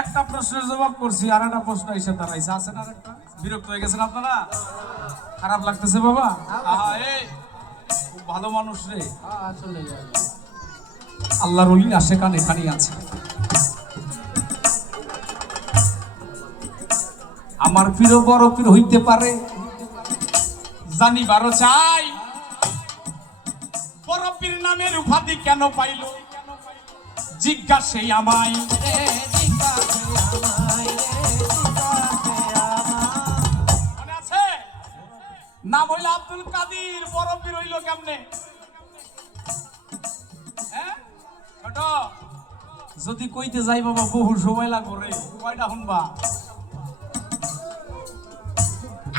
একটা প্রশ্নের জবাব করছি, আর একটা প্রশ্ন এসে দাঁড়াইছে, আছেন আর একটা? বিরক্ত হয়ে গেছেন আপনারা? খারাপ লাগতেছে বাবা? এই খুব ভালো মানুষ রে, আল্লাহর ওলি আশেকান এখানেই আছে। আমার পীর বড় পীর হইতে পারে জানিবারও চাই, বড় পীর নামের উপাধি কেন পাইল জিজ্ঞাসেই আমায়। মনে আছে? নাম হইল আব্দুল কাদির, বড় পীর হইল কেমনে? ছোট যদি কইতে যাই বাবা বহু সময় লাগবে, কয়টা শুনবা?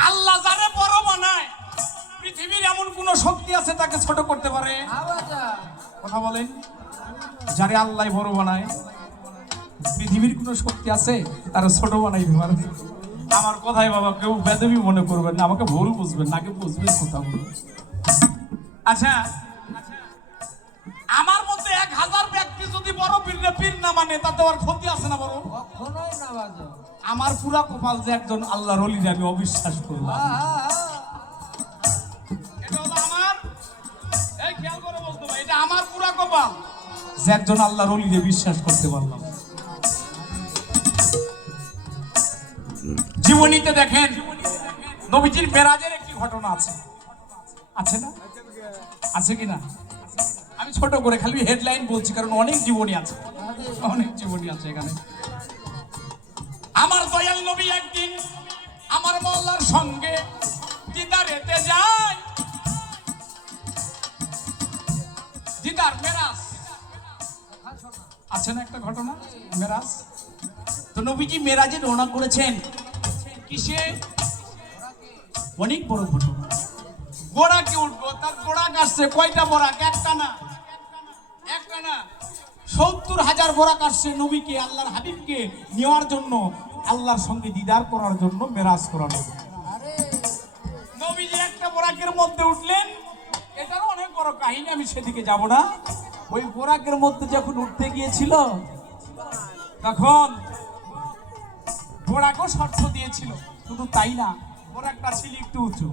আল্লাহ যারে বড় বানায়, পৃথিবীর এমন কোন শক্তি আছে তাকে ছোট করতে পারে? কথা বলেন। যারে আল্লাহ বড় বানায়, পৃথিবীর কোন শক্তি আছে তারা ছোট বানাইতে পারে? আমার কথাই বাবা কেউ বেদবি মনে করবেন না, আমাকে ভুল বুঝবেন না, আগে বুঝবেন কথা বলবেন। আচ্ছা, আমার মধ্যে 1000 ব্যক্তি যদি বড় পীর না মানে তাতে আর ক্ষতি আছে না? বড় আমার পুরা কপাল যে একজন আল্লাহর ওলিরে আমি অবিশ্বাস করলাম। এটা হলো আমার, এই খেয়াল করে বলতে ভাই, এটা আমার পুরা কপাল যে একজন আল্লাহর ওলিরে বিশ্বাস করতে পারলাম। জীবনীতে দেখেন নবীজির মেরাজের একটি ঘটনা আছে, আছে না? আছে কিনা? আমি ছোট করে খালি হেডলাইন বলছি, কারণ অনেক জীবনী আছে, অনেক জীবনী আছে এখানে। আমার দয়াল নবী একদিন আমার মওলার সঙ্গে দিদারেতে যায়, দিদার মেরাজ আছে না একটা ঘটনা, মেরাজ। তো নবীজি মেরাজে রওনা করেছেন কিসে? অনেক বড় ঘটনা। গোড়াকে উঠবো, তার গোড়া কাটছে কয়টা বরাক? একটা না, একটা না, 70,000 বরাক আসছে নবীকে, আল্লাহর হাবিবকে নেওয়ার জন্য, আল্লাহর সঙ্গে দিদার করার জন্য, মেরাজ করার জন্য। নবীজি একটা বরাকের মধ্যে উঠলেন, এটারও অনেক বড় কাহিনী, আমি সেদিকে যাব না। ওই বরাকের মধ্যে যখন উঠতে গিয়েছিল তখন বরাকও শর্ত দিয়েছিল, শুধু তাই না, বরাকটা ছিল একটু উঁচু।